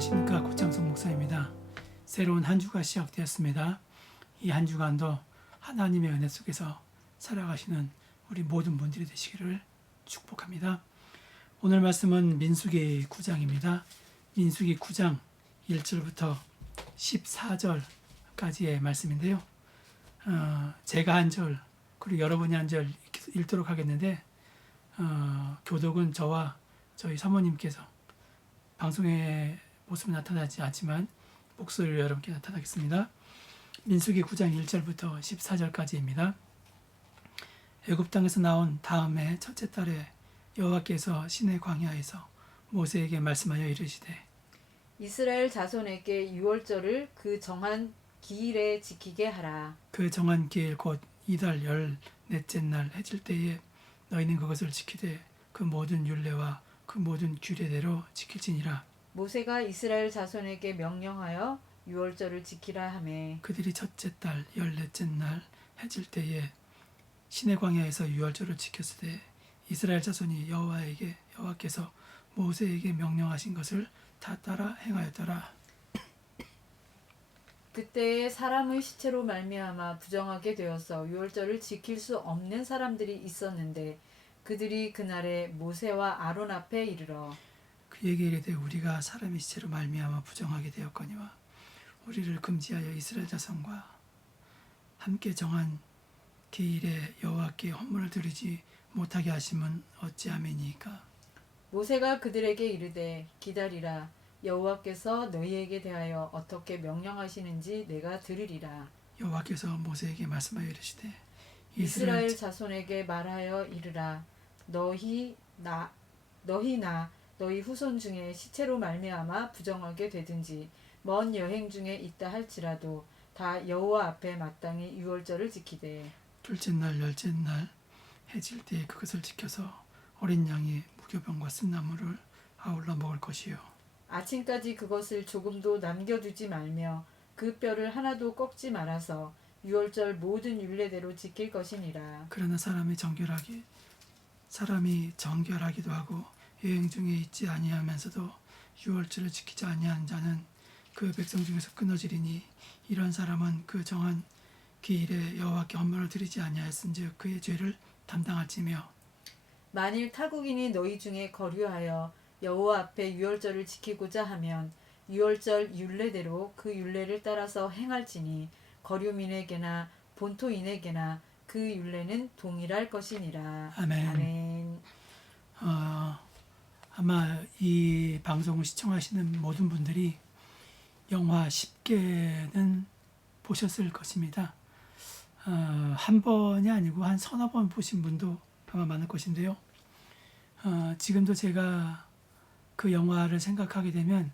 안녕하십니까. 고창석 목사입니다. 새로운 한 주가 시작되었습니다. 이 한 주간도 하나님의 은혜 속에서 살아가시는 우리 모든 분들이 되시기를 축복합니다. 오늘 말씀은 민수기 9장입니다. 민수기 9장 1절부터 14절까지의 말씀인데요. 제가 한 절 그리고 여러분이 한 절 읽도록 하겠는데 교독은 저와 저희 사모님께서 방송에 모습은 나타나지 않지만 목소리로 여러분께 나타나겠습니다. 민수기 9장 1절부터 14절까지입니다. 애굽 땅에서 나온 다음에 첫째 달에 여호와께서 시내 광야에서 모세에게 말씀하여 이르시되 이스라엘 자손에게 유월절을 그 정한 기일에 지키게 하라. 그 정한 기일 곧 이달 14째 날 해질 때에 너희는 그것을 지키되 그 모든 율례와 그 모든 규례대로 지킬지니라. 모세가 이스라엘 자손에게 명령하여 유월절을 지키라 하매 그들이 첫째 달 14째 날 해질 때에 시내 광야에서 유월절을 지켰으되 이스라엘 자손이 여호와께서 모세에게 명령하신 것을 다 따라 행하였더라. 그때에 사람의 시체로 말미암아 부정하게 되어서 유월절을 지킬 수 없는 사람들이 있었는데 그들이 그날에 모세와 아론 앞에 이르러 그에게 이르되 우리가 사람의 시체로 말미암아 부정하게 되었거니와 우리를 금지하여 이스라엘 자손과 함께 정한 기일에 여호와께 헌물을 드리지 못하게 하심은 어찌함이니까. 모세가 그들에게 이르되 기다리라. 여호와께서 너희에게 대하여 어떻게 명령하시는지 내가 들으리라. 여호와께서 모세에게 말씀하여 이르시되 이스라엘 자손에게 말하여 이르라. 너희나 너희 후손 중에 시체로 말미암아 부정하게 되든지 먼 여행 중에 있다 할지라도 다 여호와 앞에 마땅히 유월절을 지키되 둘째 날 열째 날 해질 때에 그것을 지켜서 어린 양의 무교병과 쓴나물을 아울러 먹을 것이요 아침까지 그것을 조금도 남겨두지 말며 그 뼈를 하나도 꺾지 말아서 유월절 모든 율례대로 지킬 것이니라. 그러나 사람이 정결하기도 하고 여행 중에 있지 아니하면서도 유월절을 지키지 아니한 자는 그 백성 중에서 끊어지리니 이런 사람은 그 정한 기일에 여호와께 헌물을 드리지 아니하였은즉 그의 죄를 담당할지며 만일 타국인이 너희 중에 거류하여 여호와 앞에 유월절을 지키고자 하면 유월절 율례대로 그 율례를 따라서 행할지니 거류민에게나 본토인에게나 그 율례는 동일할 것이니라. 아멘. 아멘. 아마 이 방송을 시청하시는 모든 분들이 영화 10개는 보셨을 것입니다. 한 번이 아니고 한 서너 번 보신 분도 아마 많을 것인데요. 지금도 제가 그 영화를 생각하게 되면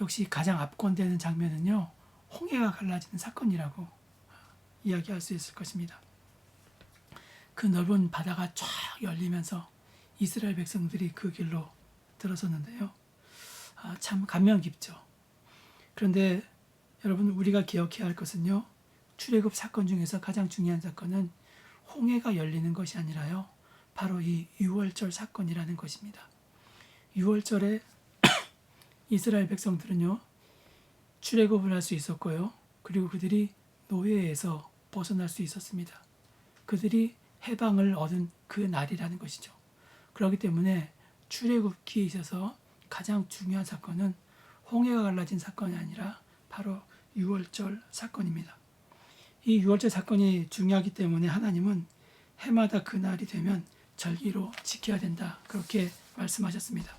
역시 가장 압권되는 장면은요. 홍해가 갈라지는 사건이라고 이야기할 수 있을 것입니다. 그 넓은 바다가 쫙 열리면서 이스라엘 백성들이 그 길로 들어섰는데요. 참 감명 깊죠. 그런데 여러분 우리가 기억해야 할 것은요. 출애굽 사건 중에서 가장 중요한 사건은 홍해가 열리는 것이 아니라요. 바로 이 유월절 사건이라는 것입니다. 유월절에 이스라엘 백성들은요. 출애굽을 할 수 있었고요. 그리고 그들이 노예에서 벗어날 수 있었습니다. 그들이 해방을 얻은 그 날이라는 것이죠. 그렇기 때문에 출애굽기에 있어서 가장 중요한 사건은 홍해가 갈라진 사건이 아니라 바로 유월절 사건입니다. 이 유월절 사건이 중요하기 때문에 하나님은 해마다 그 날이 되면 절기로 지켜야 된다. 그렇게 말씀하셨습니다.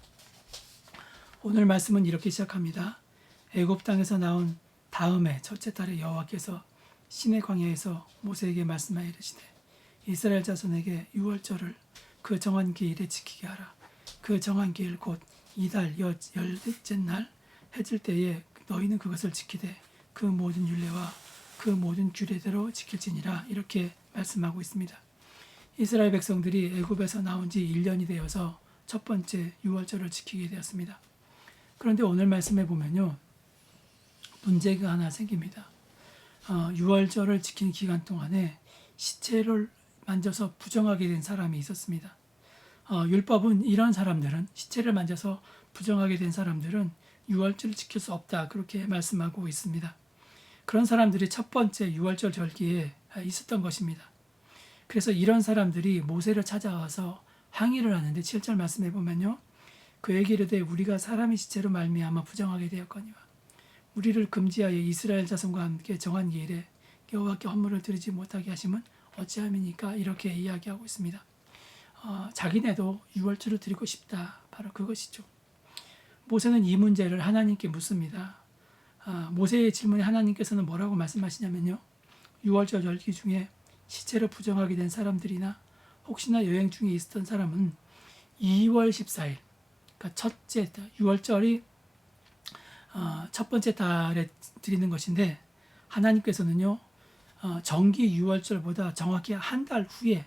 오늘 말씀은 이렇게 시작합니다. 애굽 땅에서 나온 다음에 첫째 달에 여호와께서 시내 광야에서 모세에게 말씀하여 이르시되 이스라엘 자손에게 유월절을 그 정한 기일에 지키게 하라. 그 정한 기일 곧 이달 14째 날 해질 때에 너희는 그것을 지키되 그 모든 율례와 그 모든 규례대로 지킬지니라. 이렇게 말씀하고 있습니다. 이스라엘 백성들이 애굽에서 나온 지 1년이 되어서 첫 번째 유월절을 지키게 되었습니다. 그런데 오늘 말씀에 보면요. 문제가 하나 생깁니다. 유월절을 지킨 기간 동안에 시체를 만져서 부정하게 된 사람이 있었습니다. 율법은 이런 사람들은 시체를 만져서 부정하게 된 사람들은 유월절을 지킬 수 없다. 그렇게 말씀하고 있습니다. 그런 사람들이 첫 번째 유월절 절기에 있었던 것입니다. 그래서 이런 사람들이 모세를 찾아와서 항의를 하는데 7절 말씀해 보면요. 그에게 이르되 우리가 사람의 시체로 말미암아 부정하게 되었거니와 우리를 금지하여 이스라엘 자손과 함께 정한 기일에 여호와께 헌물을 드리지 못하게 하심은 어찌함이니까 이렇게 이야기하고 있습니다. 자기네도 유월절을 드리고 싶다. 바로 그것이죠. 모세는 이 문제를 하나님께 묻습니다. 모세의 질문에 하나님께서는 뭐라고 말씀하시냐면요. 유월절 절기 중에 시체를 부정하게 된 사람들이나 혹시나 여행 중에 있었던 사람은 2월 14일, 그러니까 첫째 달, 유월절이 첫 번째 달에 드리는 것인데 하나님께서는요. 정기 유월절보다 정확히 한 달 후에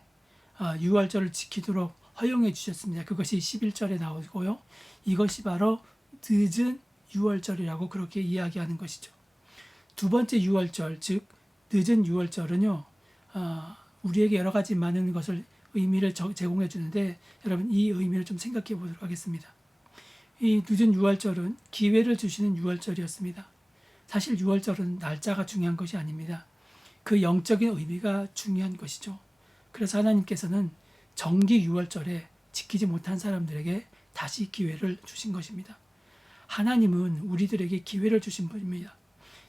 유월절을 지키도록 허용해 주셨습니다. 그것이 11절에 나오고요. 이것이 바로 늦은 유월절이라고 그렇게 이야기하는 것이죠. 두 번째 유월절, 즉 늦은 유월절은요. 우리에게 여러 가지 많은 것을 의미를 제공해 주는데 여러분 이 의미를 좀 생각해 보도록 하겠습니다. 이 늦은 유월절은 기회를 주시는 유월절이었습니다. 사실 유월절은 날짜가 중요한 것이 아닙니다. 그 영적인 의미가 중요한 것이죠. 그래서 하나님께서는 정기 유월절에 지키지 못한 사람들에게 다시 기회를 주신 것입니다. 하나님은 우리들에게 기회를 주신 분입니다.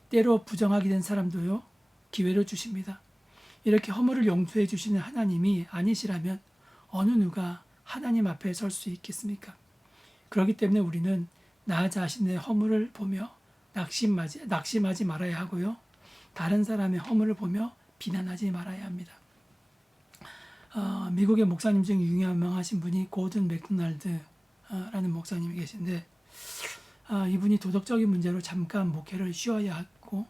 때로 부정하게 된 사람도요, 기회를 주십니다. 이렇게 허물을 용서해 주시는 하나님이 아니시라면 어느 누가 하나님 앞에 설 수 있겠습니까? 그렇기 때문에 우리는 나 자신의 허물을 보며 낙심하지 말아야 하고요. 다른 사람의 허물을 보며 비난하지 말아야 합니다. 미국의 목사님 중 유명하신 분이 고든 맥도날드라는 목사님이 계신데 이분이 도덕적인 문제로 잠깐 목회를 쉬어야 했고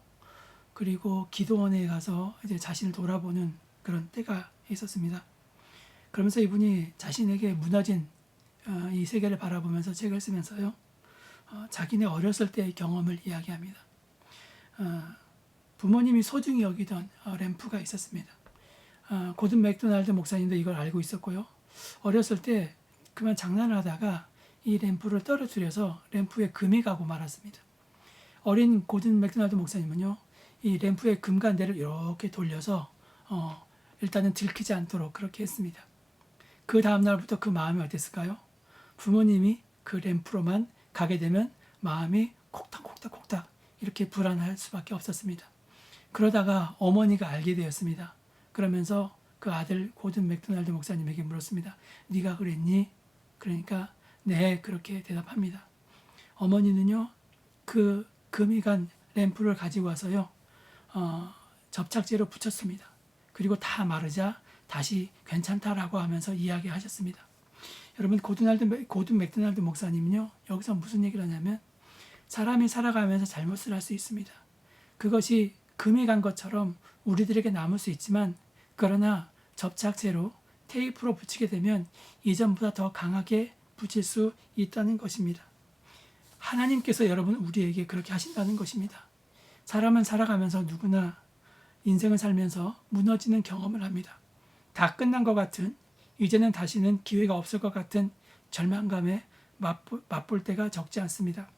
그리고 기도원에 가서 이제 자신을 돌아보는 그런 때가 있었습니다. 그러면서 이분이 자신에게 무너진 이 세계를 바라보면서 책을 쓰면서요. 자기네 어렸을 때의 경험을 이야기합니다. 부모님이 소중히 여기던 램프가 있었습니다. 고든 맥도날드 목사님도 이걸 알고 있었고요. 어렸을 때 그만 장난을 하다가 이 램프를 떨어뜨려서 램프에 금이 가고 말았습니다. 어린 고든 맥도날드 목사님은요. 이 램프의 금간대를 이렇게 돌려서 일단은 들키지 않도록 그렇게 했습니다. 그 다음 날부터 그 마음이 어땠을까요? 부모님이 그 램프로만 가게 되면 마음이 콕닥콕닥콕닥 이렇게 불안할 수밖에 없었습니다. 그러다가 어머니가 알게 되었습니다. 그러면서 그 아들 고든 맥도날드 목사님에게 물었습니다. 네가 그랬니? 그러니까 네, 그렇게 대답합니다. 어머니는요. 그 금이 간 램프를 가지고 와서요. 접착제로 붙였습니다. 그리고 다 마르자 다시 괜찮다라고 하면서 이야기하셨습니다. 여러분 고든 맥도날드 목사님은요. 여기서 무슨 얘기를 하냐면 사람이 살아가면서 잘못을 할 수 있습니다. 그것이 금이 간 것처럼 우리들에게 남을 수 있지만 그러나 접착제로 테이프로 붙이게 되면 이전보다 더 강하게 붙일 수 있다는 것입니다. 하나님께서 여러분 우리에게 그렇게 하신다는 것입니다. 사람은 살아가면서 누구나 인생을 살면서 무너지는 경험을 합니다. 다 끝난 것 같은 이제는 다시는 기회가 없을 것 같은 절망감에 맛볼 때가 적지 않습니다.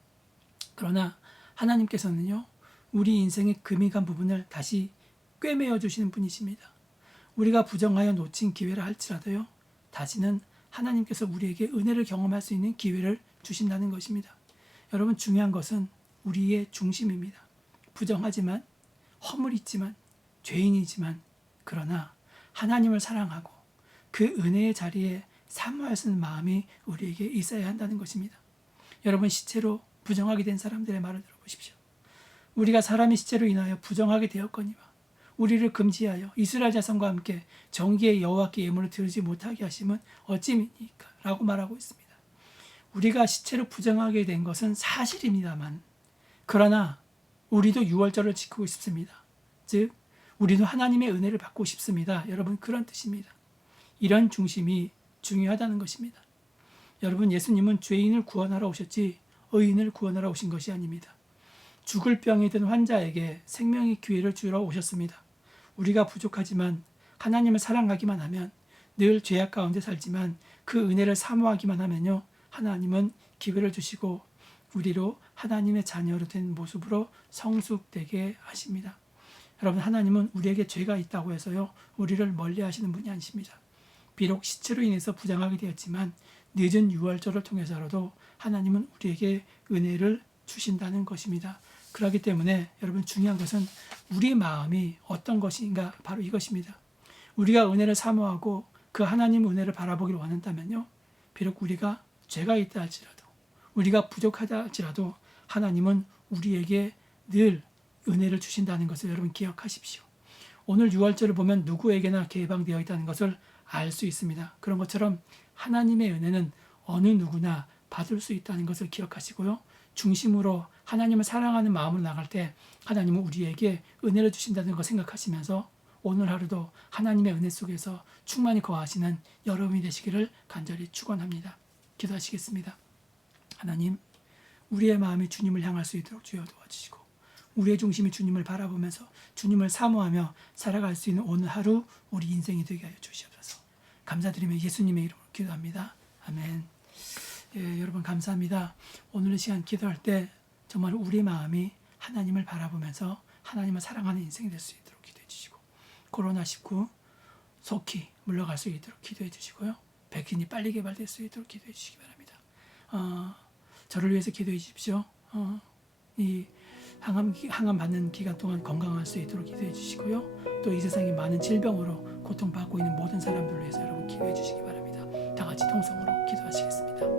그러나 하나님께서는요. 우리 인생의 금이 간 부분을 다시 꿰매어 주시는 분이십니다. 우리가 부정하여 놓친 기회를 할지라도요. 다시는 하나님께서 우리에게 은혜를 경험할 수 있는 기회를 주신다는 것입니다. 여러분 중요한 것은 우리의 중심입니다. 부정하지만 허물 있지만 죄인이지만 그러나 하나님을 사랑하고 그 은혜의 자리에 사모할 수 있는 마음이 우리에게 있어야 한다는 것입니다. 여러분 시체로 부정하게 된 사람들의 말을 들어보십시오. 우리가 사람의 시체로 인하여 부정하게 되었거니와 우리를 금지하여 이스라엘 자손과 함께 정기의 여호와께 예물을 드리지 못하게 하심은 어찌입니까? 라고 말하고 있습니다. 우리가 시체로 부정하게 된 것은 사실입니다만 그러나 우리도 유월절을 지키고 싶습니다. 즉 우리도 하나님의 은혜를 받고 싶습니다. 여러분 그런 뜻입니다. 이런 중심이 중요하다는 것입니다. 여러분 예수님은 죄인을 구원하러 오셨지 의인을 구원하러 오신 것이 아닙니다. 죽을 병이 든 환자에게 생명의 기회를 주러 오셨습니다. 우리가 부족하지만 하나님을 사랑하기만 하면 늘 죄악 가운데 살지만 그 은혜를 사모하기만 하면요. 하나님은 기회를 주시고 우리로 하나님의 자녀로 된 모습으로 성숙되게 하십니다. 여러분, 하나님은 우리에게 죄가 있다고 해서요 우리를 멀리하시는 분이 아니십니다. 비록 시체로 인해서 부정하게 되었지만 늦은 유월절을 통해서라도 하나님은 우리에게 은혜를 주신다는 것입니다. 그렇기 때문에 여러분, 중요한 것은 우리 마음이 어떤 것인가, 바로 이것입니다. 우리가 은혜를 사모하고 그 하나님 은혜를 바라보기를 원한다면요, 비록 우리가 죄가 있다 할지라도, 우리가 부족하다 할지라도 하나님은 우리에게 늘 은혜를 주신다는 것을 여러분 기억하십시오. 오늘 유월절을 보면 누구에게나 개방되어 있다는 것을 알 수 있습니다. 그런 것처럼 하나님의 은혜는 어느 누구나 받을 수 있다는 것을 기억하시고요, 중심으로 하나님을 사랑하는 마음으로 나갈 때 하나님은 우리에게 은혜를 주신다는 것 생각하시면서 오늘 하루도 하나님의 은혜 속에서 충만히 거하시는 여러분이 되시기를 간절히 축원합니다. 기도하시겠습니다. 하나님, 우리의 마음이 주님을 향할 수 있도록 주여 도와주시고, 우리의 중심이 주님을 바라보면서 주님을 사모하며 살아갈 수 있는 오늘 하루 우리 인생이 되게 하여 주시옵소서. 감사드리며 예수님의 이름으로 기도합니다. 아멘. 예, 여러분 감사합니다. 오늘 시간 기도할 때 정말 우리 마음이 하나님을 바라보면서 하나님을 사랑하는 인생이 될 수 있도록 기도해 주시고, 코로나19 속히 물러갈 수 있도록 기도해 주시고요, 백신이 빨리 개발될 수 있도록 기도해 주시기 바랍니다. 저를 위해서 기도해 주십시오. 이 항암 받는 기간 동안 건강할 수 있도록 기도해 주시고요, 또 이 세상에 많은 질병으로 고통받고 있는 모든 사람들을 위해서 여러분 기도해 주시기 바랍니다. 다 같이 통성으로 기도하시겠습니다.